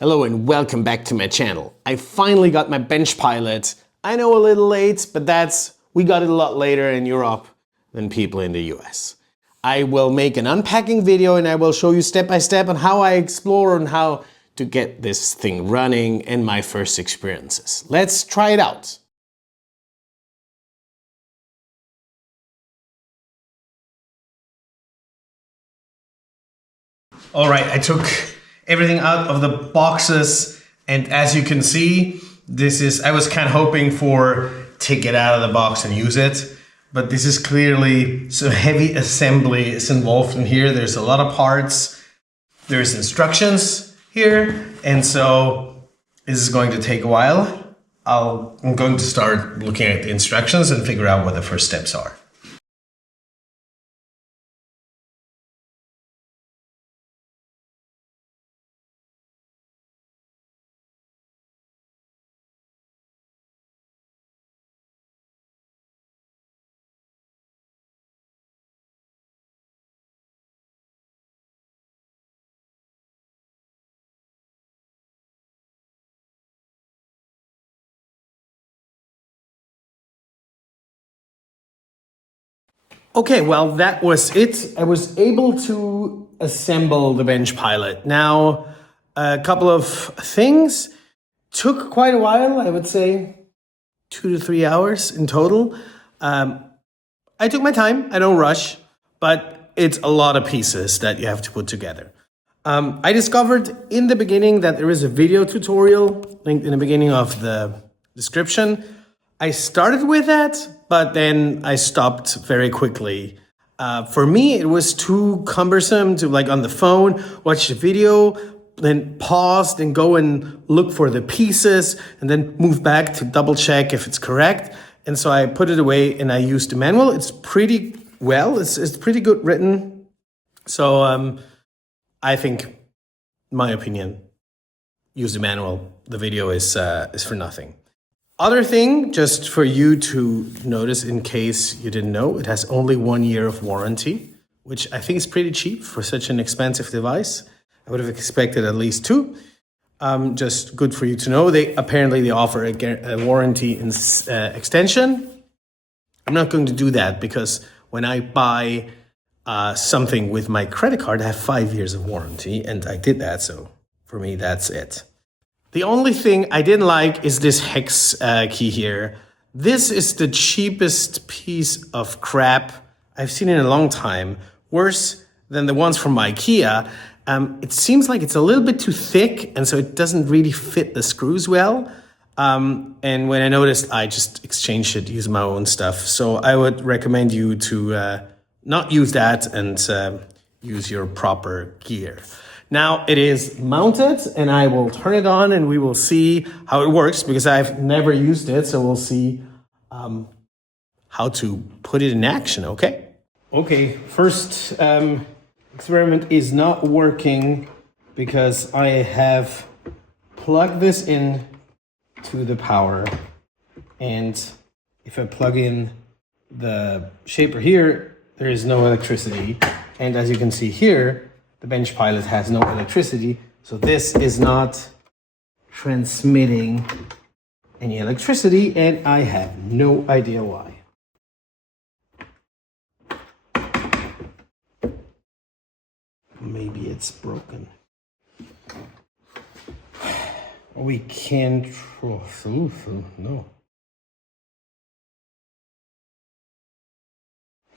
Hello and welcome back to my channel. I finally got my Benchpilot. I know a little late, but we got it a lot later in Europe than people in the US. I will make an unpacking video and I will show you step by step on how I explore and how to get this thing running and my first experiences. Let's try it out. All right, I took everything out of the boxes, and as you can see, I was kind of hoping for take it out of the box and use it, but this is clearly so heavy assembly is involved in here. There's a lot of parts, there's instructions here, and so this is going to take a while. I'm going to start looking at the instructions and figure out what the first steps are. Okay, well, that was it. I was able to assemble the Benchpilot. Now, a couple of things took quite a while, I would say 2 to 3 hours in total. I took my time, I don't rush, but it's a lot of pieces that you have to put together. I discovered in the beginning that there is a video tutorial linked in the beginning of the description. I started with that, but then I stopped very quickly. For me, it was too cumbersome to, like, on the phone, watch the video, then pause, then go and look for the pieces, and then move back to double check if it's correct. And so I put it away and I used the manual. It's pretty well, it's pretty good written. So I think, in my opinion, use the manual. The video is for nothing. Other thing, just for you to notice in case you didn't know, it has only 1 year of warranty, which I think is pretty cheap for such an expensive device. I would have expected at least 2. Just good for you to know. They offer a warranty extension. I'm not going to do that because when I buy something with my credit card, I have 5 years of warranty, and I did that. So for me, that's it. The only thing I didn't like is this hex key here. This is the cheapest piece of crap I've seen in a long time. Worse than the ones from IKEA. It seems like it's a little bit too thick, and so it doesn't really fit the screws well. And when I noticed, I just exchanged it, use my own stuff. So I would recommend you to not use that and use your proper gear. Now it is mounted, and I will turn it on and we will see how it works because I've never used it. So we'll see how to put it in action, okay? Okay, first experiment is not working because I have plugged this in to the power. And if I plug in the Shaper here, there is no electricity. And as you can see here, the Benchpilot has no electricity, so this is not transmitting any electricity, and I have no idea why. Maybe it's broken. We can't. No.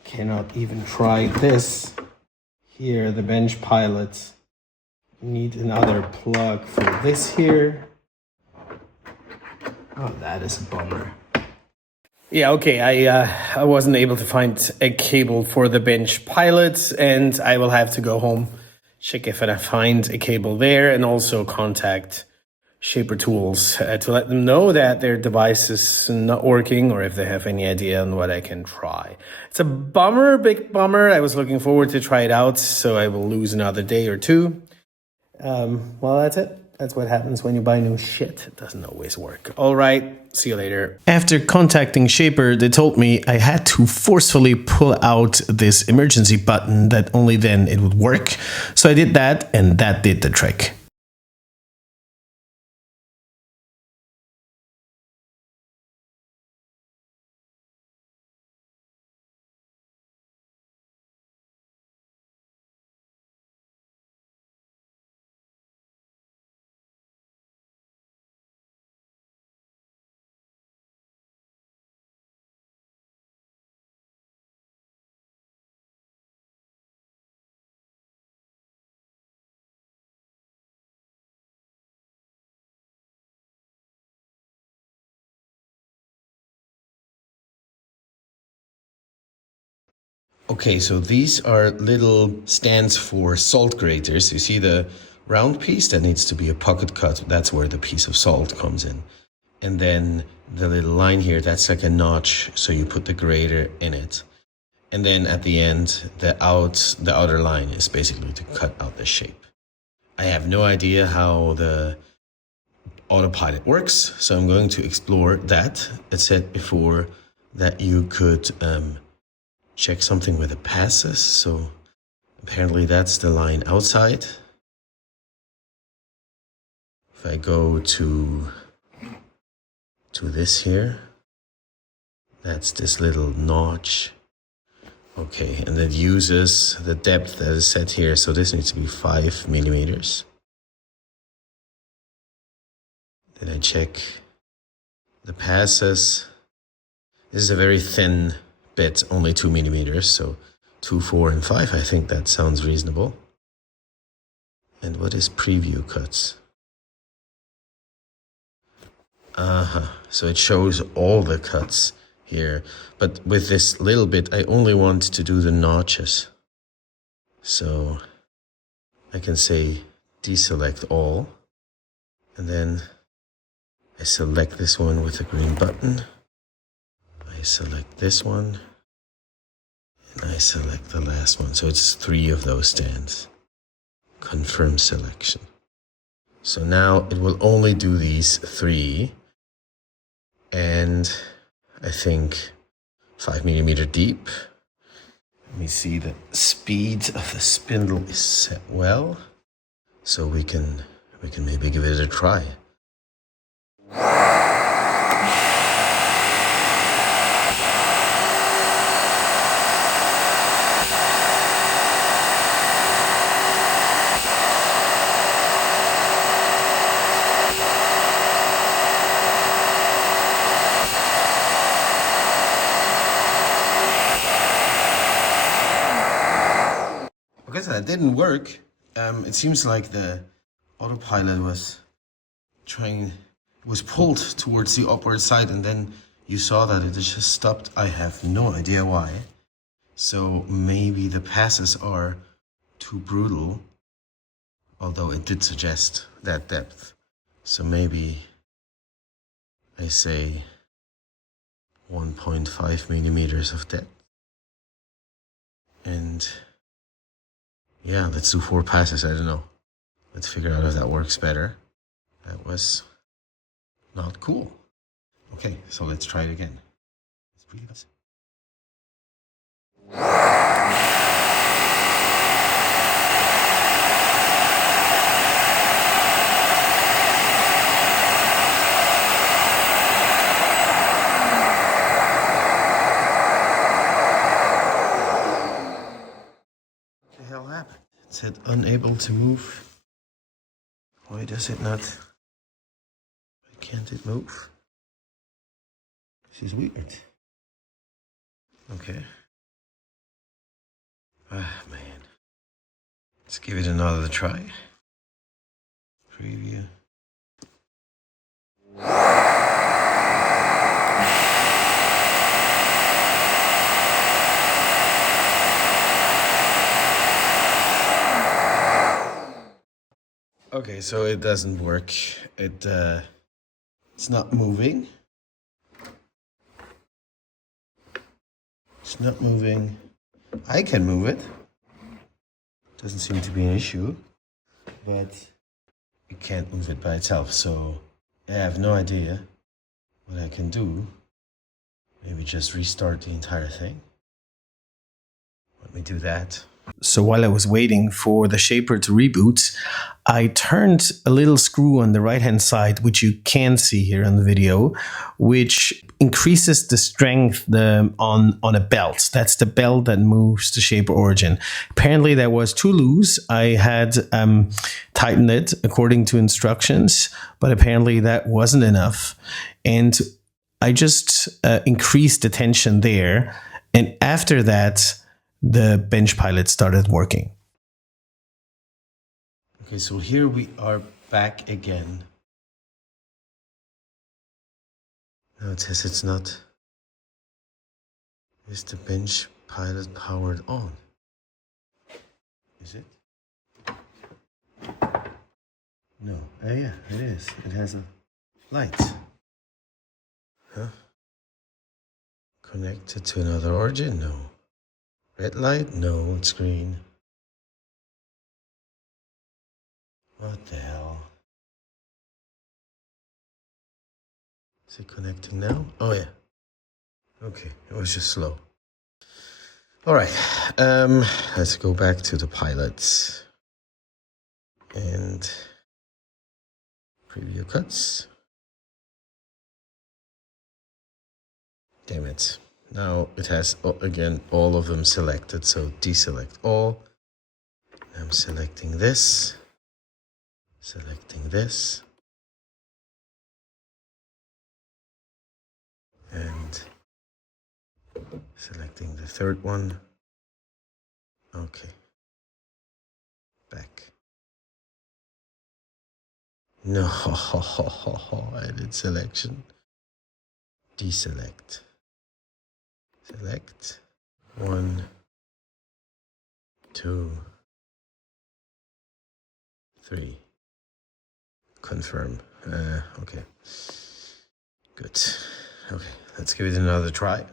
Cannot even try this. Here, the Benchpilot need another plug for this here. Oh, that is a bummer. Yeah, okay, I wasn't able to find a cable for the Benchpilot, and I will have to go home, check if I find a cable there, and also contact Shaper Tools to let them know that their device is not working or if they have any idea on what I can try. It's a bummer, big bummer. I was looking forward to try it out, so I will lose another day or 2. Well, that's it. That's what happens when you buy new shit. It doesn't always work. All right, see you later. After contacting Shaper, they told me I had to forcefully pull out this emergency button, that only then it would work. So I did that, and that did the trick. Okay, so these are little stands for salt graters. You see the round piece that needs to be a pocket cut. That's where the piece of salt comes in. And then the little line here, that's like a notch. So you put the grater in it. And then at the end, the outer line is basically to cut out the shape. I have no idea how the autopilot works, so I'm going to explore that. It said before that you could check something with the passes, so apparently that's the line outside. If I go to this here, that's this little notch. Okay, and it uses the depth that is set here, so this needs to be 5 millimeters. Then I check the passes. This is a very thin bit, only 2 millimeters, so 2, 4, and 5. I think that sounds reasonable. And what is preview cuts? So it shows all the cuts here, but with this little bit, I only want to do the notches. So I can say deselect all, and then I select this one with the green button. I select this one, and I select the last one. So it's 3 of those stands. Confirm selection. So now it will only do these 3, and I think 5 millimeter deep. Let me see, the speed of the spindle is set well, so we can maybe give it a try. Okay, so that didn't work. It seems like the autopilot was pulled towards the upward side, and then you saw that it just stopped. I have no idea why. So maybe the passes are too brutal, although it did suggest that depth. So maybe I say 1.5 millimeters of depth. And yeah, let's do 4 passes. I don't know. Let's figure out if that works better. That was not cool. Okay, so let's try it again. Let's breathe this. What the hell happened? It said unable to move. Why does it not? Why can't it move? This is weird. Okay. Ah, man. Let's give it another try. Preview. Okay, so it doesn't work. It's not moving. It's not moving. I can move it. Doesn't seem to be an issue, but it can't move it by itself. So I have no idea what I can do. Maybe just restart the entire thing. Let me do that. So while I was waiting for the Shaper to reboot, I turned a little screw on the right-hand side, which you can see here on the video, which increases the strength on a belt. That's the belt that moves the Shaper Origin. Apparently that was too loose. I had tightened it according to instructions, but apparently that wasn't enough. And I just increased the tension there. And after that, the Benchpilot started working. Okay, so here we are back again. Now it says it's not. Is the Pilot powered on. Is it? No. Oh yeah, it is. It has a light. Huh? Connected to another origin? No. Red light? No, it's green. What the hell? Is it connecting now? Oh yeah. Okay, it was just slow. All right, let's go back to the pilot and preview cuts. Damn it. Now it has, again, all of them selected, so deselect all. I'm selecting this, and selecting the third one. Okay. Back. No, edit selection. Deselect. Select. 1, 2, 3. Confirm. Okay. Good. Okay, let's give it another try.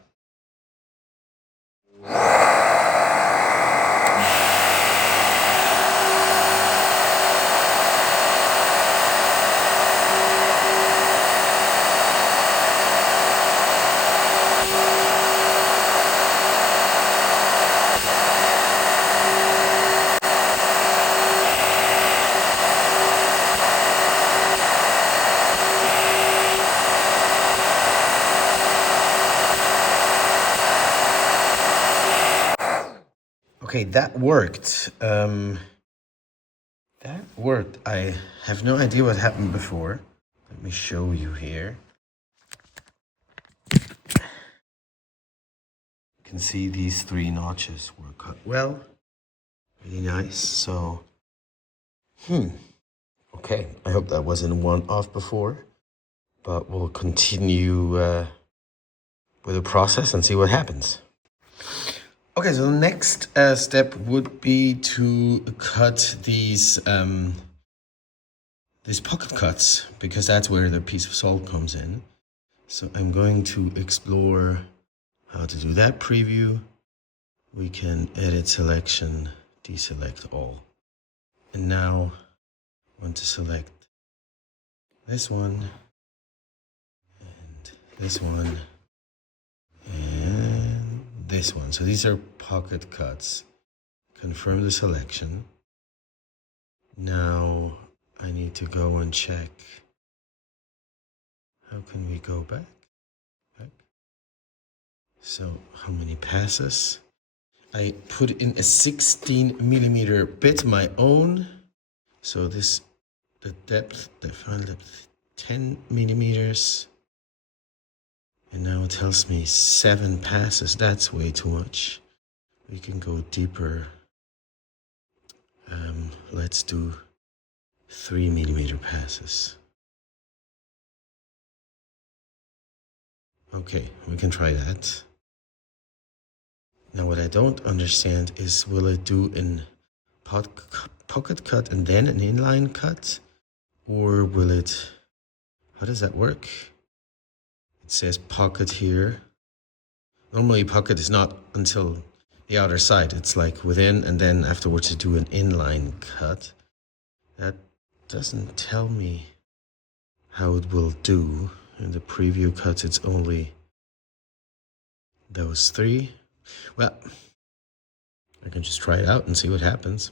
Okay, that worked. That worked. I have no idea what happened before. Let me show you here. You can see these 3 notches were cut well. Really nice. So, okay, I hope that wasn't one off before, but we'll continue with the process and see what happens. Okay, so the next step would be to cut these pocket cuts, because that's where the piece of salt comes in. So I'm going to explore how to do that preview. We can edit selection, deselect all. And now I want to select this one, and this one, and this one. So these are pocket cuts. Confirm the selection. Now I need to go and check. How can we go back? So how many passes? I put in a 16mm bit, my own. So the final depth, 10mm. And now it tells me 7 passes. That's way too much. We can go deeper. Let's do 3mm passes. Okay, we can try that. Now what I don't understand is, will it do in pocket cut and then an inline cut? Or will it, how does that work? It says pocket here. Normally pocket is not until the outer side. It's like within, and then afterwards you do an inline cut. That doesn't tell me how it will do. In the preview cuts, it's only those 3. Well, I can just try it out and see what happens.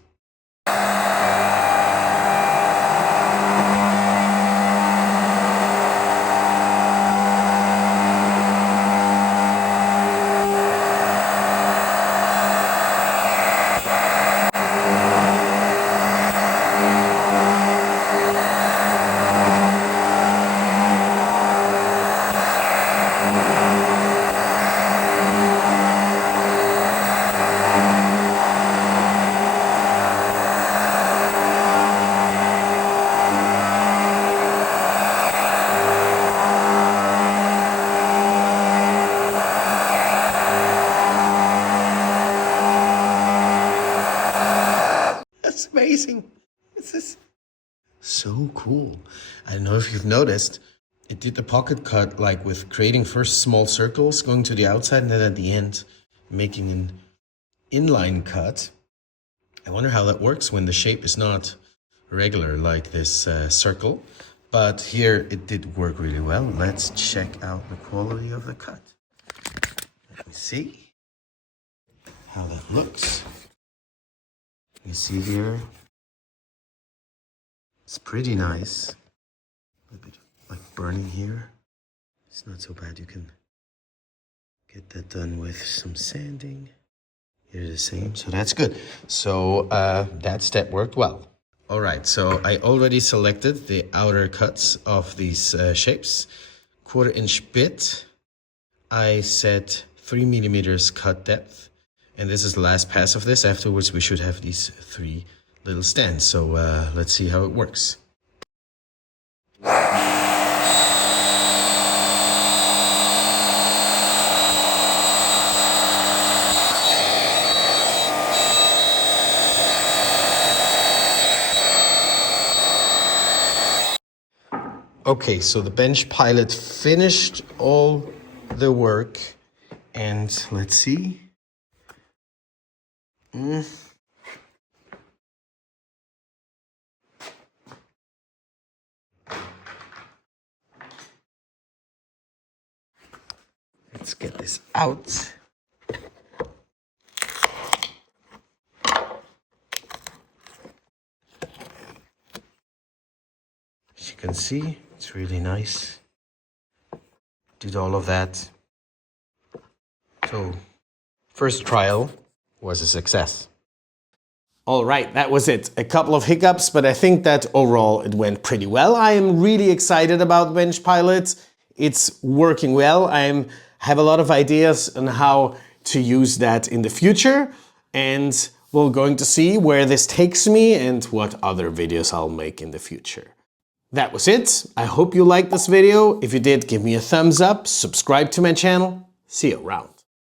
cool. I don't know if you've noticed, it did the pocket cut like with creating first small circles going to the outside and then at the end making an inline cut. I wonder how that works when the shape is not regular like this circle. But here it did work really well. Let's check out the quality of the cut. Let me see how that looks. You see here, it's pretty nice. A little bit like burning here. It's not so bad. You can get that done with some sanding. Here the same, so that's good. So that step worked well. All right, so I already selected the outer cuts of these shapes. 1/4 inch bit. I set 3 millimeters cut depth. And this is the last pass of this. Afterwards, we should have these 3 little stands. So let's see how it works. Okay, so the Benchpilot finished all the work. And let's see. Let's get this out. As you can see, it's really nice. Did all of that. So, first trial was a success. All right, that was it. A couple of hiccups, but I think that overall it went pretty well. I am really excited about Benchpilot. It's working well. I have a lot of ideas on how to use that in the future, and we're going to see where this takes me and what other videos I'll make in the future. That was it. I hope you liked this video. If you did, give me a thumbs up, subscribe to my channel. See you around.